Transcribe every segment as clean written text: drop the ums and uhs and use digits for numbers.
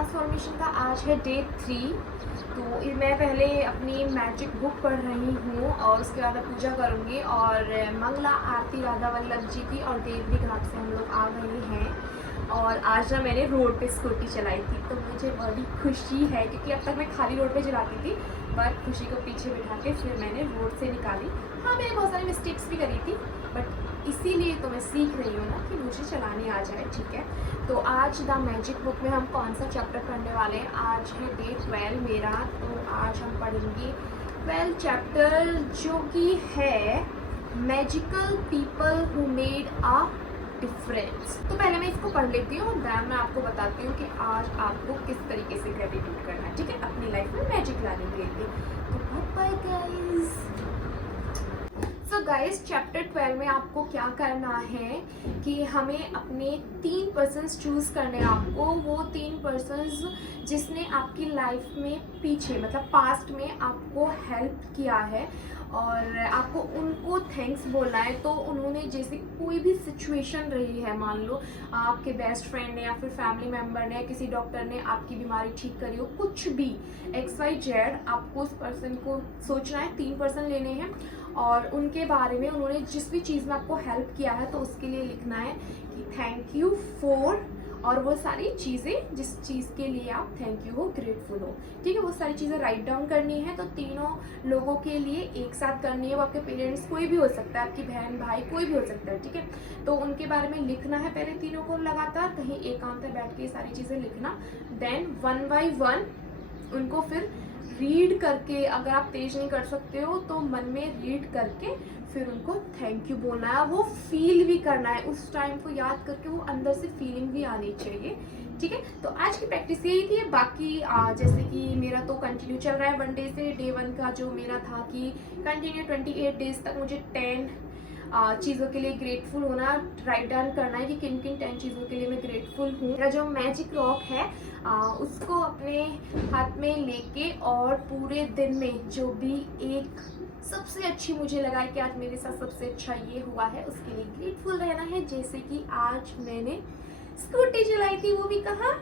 Transformation का आज है डे 3। तो मैं पहले अपनी मैजिक बुक पढ़ रही हूँ और उसके बाद मैं पूजा करूँगी और मंगला आरती राधा वल्लभ जी की और देवरी घाट से हम लोग आ गए हैं। और आज ना मैंने रोड पे स्कूटी चलाई थी तो मुझे बड़ी खुशी है क्योंकि अब तक मैं खाली रोड पे चलाती थी, बट खुशी को पीछे बिठा के फिर मैंने रोड से निकाली। हाँ, मैंने बहुत सारी मिस्टेक्स भी करी थी, बट इसीलिए तो मैं सीख रही हूँ ना कि मुझे चलाने आ जाए, ठीक है। तो आज द मैजिक बुक में हम कौन सा चैप्टर पढ़ने वाले हैं? आज है डे 12 मेरा। तो आज हम पढ़ेंगे 12 चैप्टर जो कि है magical people who made a difference. तो पहले मैं इसको पढ़ लेती हूँ, देन मैं आपको बताती हूँ कि आज आपको किस तरीके से ग्रेविटेट करना है, ठीक है, अपनी लाइफ में मैजिक लाने के लिए। तो bye guys. So guys, chapter 12 में आपको क्या करना है कि हमें अपने 3 पर्सन्स चूज़ करने हैं। आपको वो 3 पर्सन्स जिसने आपकी लाइफ में पीछे मतलब पास्ट में आपको हेल्प किया है और आपको उनको थैंक्स बोलना है। तो उन्होंने जैसे कोई भी सिचुएशन रही है, मान लो आपके बेस्ट फ्रेंड ने या फिर फैमिली मेम्बर ने, किसी डॉक्टर ने आपकी बीमारी ठीक करी हो, कुछ भी XYZ, आपको उस पर्सन को सोचना है। 3 पर्सन लेने हैं और उनके बारे में उन्होंने जिस भी चीज़ में आपको हेल्प किया है तो उसके लिए लिखना है कि थैंक यू फॉर, और वो सारी चीज़ें जिस चीज़ के लिए आप थैंक यू हो, ग्रेटफुल हो, ठीक है, वो सारी चीज़ें राइट डाउन करनी है। तो तीनों लोगों के लिए एक साथ करनी है। वो आपके पेरेंट्स कोई भी हो सकता है, आपकी बहन भाई कोई भी हो सकता है, ठीक है। तो उनके बारे में लिखना है पहले तीनों को लगातार, कहीं एकांत में बैठ के ये सारी चीज़ें लिखना। देन 1 बाय 1 उनको फिर रीड करके, अगर आप तेज नहीं कर सकते हो तो मन में रीड करके फिर उनको थैंक यू बोलना है। वो फील भी करना है, उस टाइम को याद करके वो अंदर से फीलिंग भी आनी चाहिए, ठीक है। तो आज की प्रैक्टिस यही थी। बाकी जैसे कि मेरा तो कंटिन्यू चल रहा है 1 डे से। डे 1 का जो मेरा था कि कंटिन्यू 28 डेज तक मुझे 10 चीज़ों के लिए ग्रेटफुल होना, राइट डाउन करना है कि किन किन 10 चीज़ों के लिए मैं ग्रेटफुल हूँ। मेरा जो मैजिक रॉक है उसको अपने हाथ में लेके और पूरे दिन में जो भी एक सबसे अच्छी मुझे लगा है कि आज मेरे साथ सबसे अच्छा ये हुआ है, उसके लिए ग्रेटफुल रहना है। जैसे कि आज मैंने स्कूटी चलाई थी, वो भी कहाँ,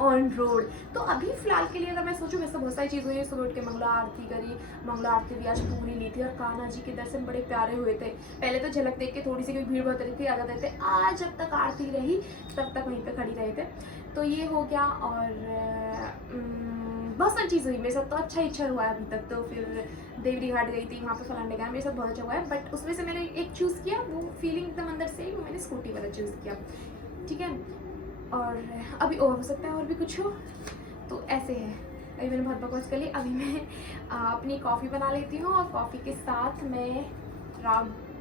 ऑन रोड। तो अभी फिलहाल के लिए अगर मैं सोचूं, वैसे बहुत सारी चीज़ हुई है। सुबह उठ के मंगला आरती करी, मंगला आरती भी आज पूरी ली थी और कान्हा जी के दर्शन बड़े प्यारे हुए थे। पहले तो झलक देख के थोड़ी सी कोई भीड़ बहुत रही थी, आ जाते थे। आज जब तक आरती रही तब तक वहीं पे खड़ी रहे थे। तो ये हो गया और बहुत सारी चीज़ हुई मेरे साथ। तो अच्छा हुआ है अभी तक। तो फिर देवरी घाट गई थी, वहाँ पे फलाने गया, मेरे साथ बहुत अच्छा हुआ है। बट उसमें से मैंने एक चूज़ किया, वो फीलिंग एकदम अंदर से, वो मैंने स्कूटी वाला चूज़ किया, ठीक है। और अभी और हो सकता है और भी कुछ हो, तो ऐसे है। अभी मैंने बहुत बकवास कर ली। अभी मैं अपनी कॉफ़ी बना लेती हूँ और कॉफ़ी के साथ मैं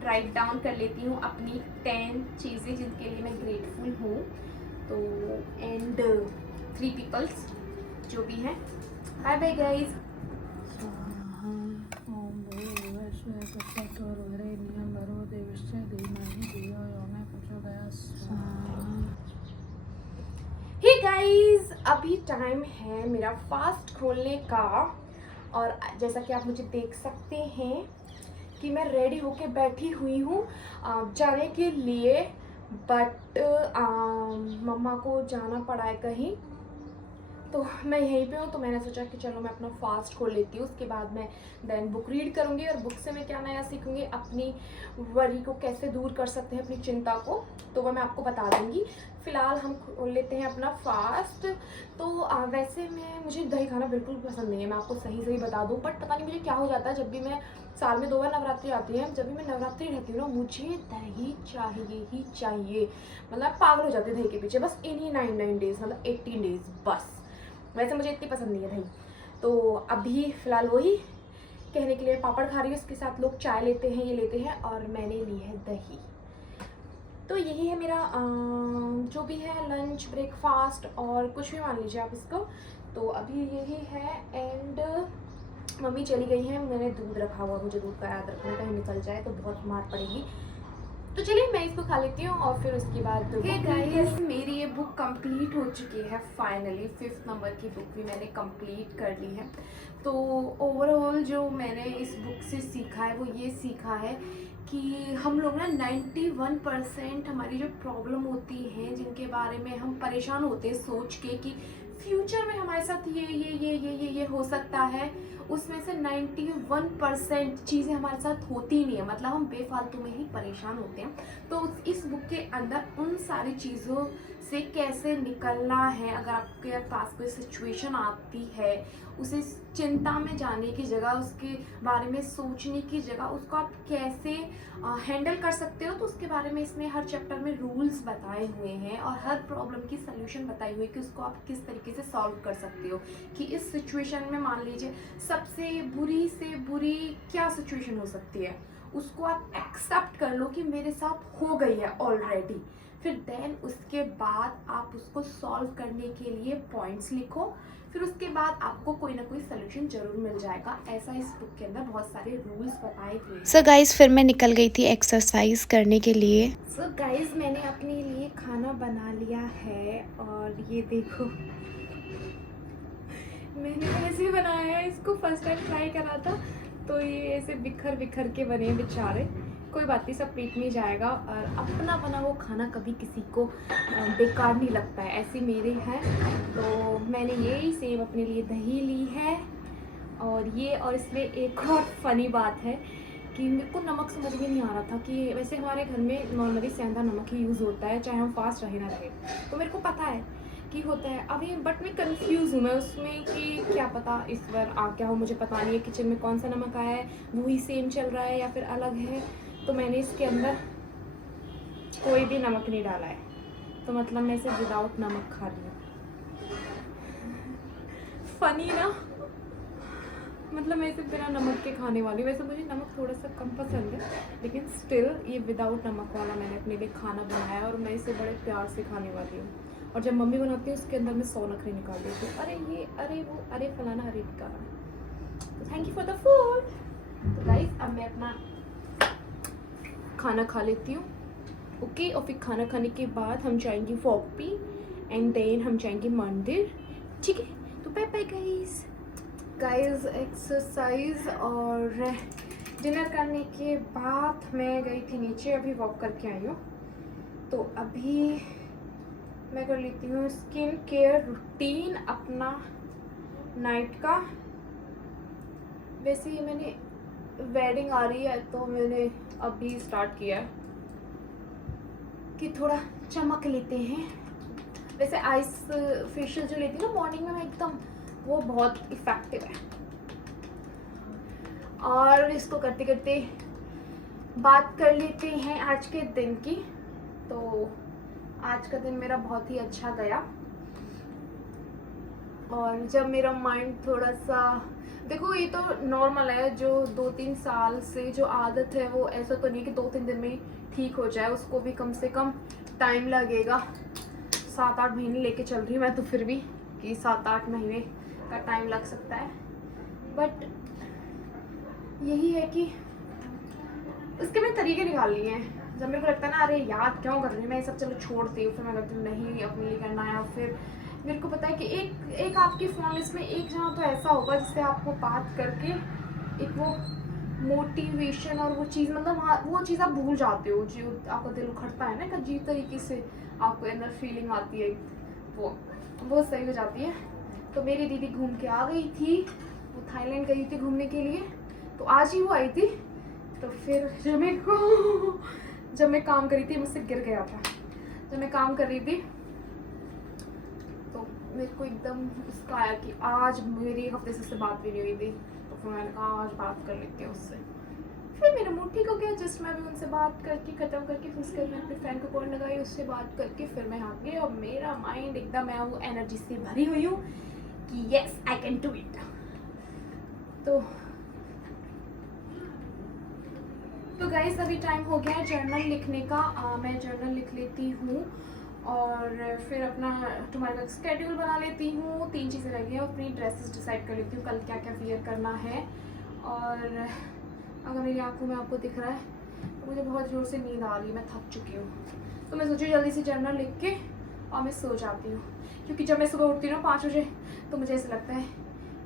राइट डाउन कर लेती हूँ अपनी 10 चीज़ें जिनके लिए मैं ग्रेटफुल हूँ। तो एंड 3 पीपल्स जो भी हैं। Bye bye guys. Hey guys, अभी टाइम है मेरा फास्ट खोलने का और जैसा कि आप मुझे देख सकते हैं कि मैं रेडी होके बैठी हुई हूँ जाने के लिए। बट मम्मा को जाना पड़ा है कहीं, तो मैं यहीं पे हूँ। तो मैंने सोचा कि चलो मैं अपना फास्ट खोल लेती हूँ, उसके बाद मैं देन बुक रीड करूँगी और बुक से मैं क्या नया सीखूँगी, अपनी वरी को कैसे दूर कर सकते हैं, अपनी चिंता को, तो वह मैं आपको बता दूँगी। फ़िलहाल हम खोल लेते हैं अपना फास्ट। तो वैसे मुझे दही खाना बिल्कुल पसंद नहीं है, मैं आपको सही बता दूँ। बट पता नहीं मुझे क्या हो जाता है, जब भी मैं साल में 2 बार नवरात्रि आती है, जब भी मैं नवरात्रि रहती हूँ ना, मुझे दही चाहिए ही चाहिए। मतलब पागल हो जाती है दही के पीछे, बस एनी 9 डेज़, मतलब 18 डेज़ बस। वैसे मुझे इतनी पसंद नहीं है दही। तो अभी फ़िलहाल वही कहने के लिए पापड़ खा रही हूँ, उसके साथ लोग चाय लेते हैं, ये लेते हैं, और मैंने ली है दही। तो यही है मेरा जो भी है लंच, ब्रेकफास्ट और कुछ भी मान लीजिए आप इसको। तो अभी यही है। एंड मम्मी चली गई हैं, मैंने दूध रखा हुआ, मुझे दूध का याद रखना, कहीं निकल जाए तो बहुत मार पड़ेगी। तो चलिए मैं इसको खा लेती हूँ और फिर उसके बाद गाइस मेरी ये बुक कंप्लीट हो चुकी है फाइनली। 5th नंबर की बुक भी मैंने कंप्लीट कर ली है। तो ओवरऑल जो मैंने इस बुक से सीखा है वो ये सीखा है कि हम लोग ना 91% हमारी जो प्रॉब्लम होती हैं जिनके बारे में हम परेशान होते हैं सोच के कि फ्यूचर में हमारे साथ ये हो सकता है, उसमें से 91% चीज़ें हमारे साथ होती नहीं है, मतलब हम बेफालतू में ही परेशान होते हैं। तो इस बुक के अंदर उन सारी चीज़ों से कैसे निकलना है, अगर आपके पास कोई सिचुएशन आती है उसे चिंता में जाने की जगह, उसके बारे में सोचने की जगह उसको आप कैसे हैंडल कर सकते हो, तो उसके बारे में इसमें हर चैप्टर में रूल्स बताए हुए हैं और हर प्रॉब्लम की सल्यूशन बताई हुई है कि उसको आप किस तरीके से सॉल्व कर सकते हो। कि इस सिचुएशन में मान लीजिए सबसे बुरी से बुरी क्या सिचुएशन हो सकती है, उसको आप एक्सेप्ट कर लो कि मेरे साथ हो गई है ऑलरेडी, फिर देन उसके बाद आप उसको सॉल्व करने के लिए पॉइंट्स लिखो, फिर उसके बाद आपको कोई ना कोई सोल्यूशन जरूर मिल जाएगा। ऐसा इस बुक के अंदर बहुत सारे रूल्स बताए हुए हैं। सो गाइस फिर मैं निकल गई थी एक्सरसाइज करने के लिए। सो गाइस मैंने अपने लिए खाना बना लिया है और ये देखो मैंने ऐसे बनाया है, इसको फर्स्ट टाइम ट्राई करा था तो ये ऐसे बिखर बिखर के बने बेचारे, कोई बात नहीं सब पेट में जाएगा। और अपना बना वो खाना कभी किसी को बेकार नहीं लगता है, ऐसे मेरे है। तो मैंने यही सेम अपने लिए दही ली है और ये, और इसमें एक और फनी बात है कि मेरे को नमक समझ में नहीं आ रहा था कि वैसे हमारे घर में नॉर्मली सेंधा नमक ही यूज़ होता है चाहे हम फास्ट रहे ना रहे, तो मेरे को पता है कि होता है अभी, बट मैं कंफ्यूज हूँ मैं उसमें कि क्या पता इस बार आ क्या हो, मुझे पता नहीं है किचन में कौन सा नमक आया है, वही सेम चल रहा है या फिर अलग है। तो मैंने इसके अंदर कोई भी नमक नहीं डाला है, तो मतलब मैं इसे विदाउट नमक खा रही हूँ। फनी ना, मतलब मैं इसे बिना नमक के खाने वाली हूँ। वैसे मुझे नमक थोड़ा सा कम पसंद है लेकिन स्टिल ये विदाउट नमक वाला मैंने अपने लिए खाना बनाया और मैं इसे बड़े प्यार से खाने वाली हूँ। और जब मम्मी बनाती है उसके अंदर मैं 100 नखरे निकाल देती हूँ, अरे ये अरे वो अरे फलाना अरे ढिकाना। तो thank you for the food. तो गाइस अब मैं अपना खाना खा लेती हूँ, ओके। और फिर खाना खाने के बाद हम जाएंगे वॉक एंड देन हम जाएंगे मंदिर, ठीक है। तो बाय बाय गाइस एक्सरसाइज और डिनर करने के बाद मैं गई थी नीचे, अभी वॉक करके आई हूँ। तो अभी मैं कर लेती हूँ स्किन केयर रूटीन अपना नाइट का। वैसे ये मैंने वेडिंग आ रही है तो मैंने अभी स्टार्ट किया है कि थोड़ा चमक लेते हैं। वैसे आइस फेशियल जो लेती हूँ ना मॉर्निंग में मैं एकदम, वो बहुत इफ़ेक्टिव है। और इसको करते करते बात कर लेते हैं आज के दिन की। तो आज का दिन मेरा बहुत ही अच्छा गया और जब मेरा माइंड थोड़ा सा, देखो ये तो नॉर्मल है, जो 2-3 साल से जो आदत है वो ऐसा तो नहीं कि 2-3 दिन में ही ठीक हो जाए, उसको भी कम से कम टाइम लगेगा। 7-8 महीने लेके चल रही हूँ मैं तो, फिर भी कि 7-8 महीने का टाइम लग सकता है। बट यही है कि उसके मैंने तरीके निकाल लिए हैं। जब मेरे को लगता है ना अरे याद क्यों कर रही हूँ मैं ये सब, चलो छोड़ती हूँ, फिर मैं करती हूँ नहीं अपने लिए करना है। फिर मेरे को पता है कि एक आपकी फोन लिस्ट में एक जहाँ तो ऐसा होगा जिससे आपको बात करके एक वो मोटिवेशन और वो चीज़, मतलब वो चीज़ आप भूल जाते हो, जो आपका दिल उखड़ता है ना एक अजीब तरीके से, आपको अंदर फीलिंग आती है, वो सही हो जाती है। तो मेरी दीदी घूम के आ गई थी, वो थाईलैंड गई थी घूमने के लिए, तो आज ही वो आई थी। तो फिर जब मैं काम कर रही थी, मुझसे गिर गया था जब मैं काम कर रही थी, तो मेरे को एकदम उसका आया कि आज मेरी एक हफ्ते से उससे बात भी नहीं हुई थी, तो फिर मैंने कहा आज बात कर लेती हूँ उससे। फिर मेरा मूड ठीक हो गया, जस्ट मैं भी उनसे बात करके ख़त्म करके फिर उसके मैं अपने फ्रेंड को कॉल लगाई, उससे बात करके फिर मैं आ गई और मेरा माइंड एकदम, मैं वो एनर्जी से भरी हुई हूँ कि yes I can do it. तो गाइस अभी टाइम हो गया है जर्नल लिखने का। मैं जर्नल लिख लेती हूँ और फिर अपना तुम्हारा स्केड्यूल बना लेती हूँ। 3 चीज़ें रह गई हैं, अपनी ड्रेसेस डिसाइड कर लेती हूँ कल क्या क्या वियर करना है। और अगर मेरी आंखों में आपको दिख रहा है मुझे बहुत ज़ोर से नींद आ रही है, मैं थक चुकी हूँ। तो मैं सोची जल्दी से जर्नल लिख के और मैं सो जाती हूँ, क्योंकि जब मैं सुबह उठती हूँ ना 5 बजे तो मुझे ऐसा लगता है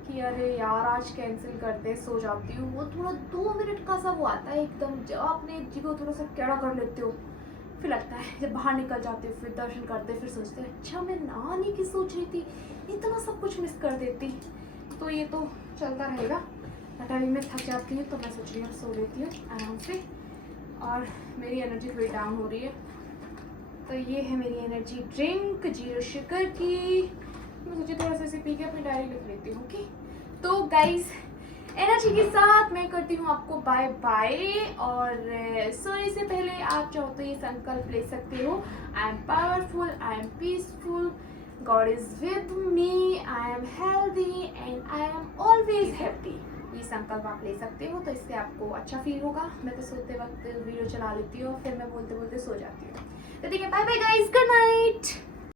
कि अरे यार आज कैंसिल करते, सो जाती हूँ। वो थोड़ा 2 मिनट का सा वो आता है एकदम, जब अपने जी को थोड़ा सा टेढ़ा कर लेते हो फिर लगता है, जब बाहर निकल जाते हो फिर दर्शन करते फिर सोचते हैं अच्छा मैं ना आने की सोच रही थी, इतना सब कुछ मिस कर देती। तो ये तो चलता रहेगा, बट अभी मैं थक जाती हूँ तो मैं सोच रही हूँ सो लेती हूँ आराम से, और मेरी एनर्जी थोड़ी डाउन हो रही है। तो ये है मेरी एनर्जी ड्रिंक 0 शुगर की। मैं सोची थोड़ा सा इसे पी के अपनी डायरी लिख लेती हूँ। ओके तो गाइज एनर्जी के साथ मैं करती हूँ आपको बाय बाय, और सोने से पहले आप चाहो तो ये संकल्प ले सकते हो, I am powerful, I am peaceful, God is with me, I am healthy and I am always happy. ये संकल्प आप ले सकते हो, तो इससे आपको अच्छा फील होगा। मैं तो सोते वक्त वीडियो चला लेती हूँ, फिर मैं बोलते बोलते सो जाती हूँ। तो ठीक है, bye bye guys, good night.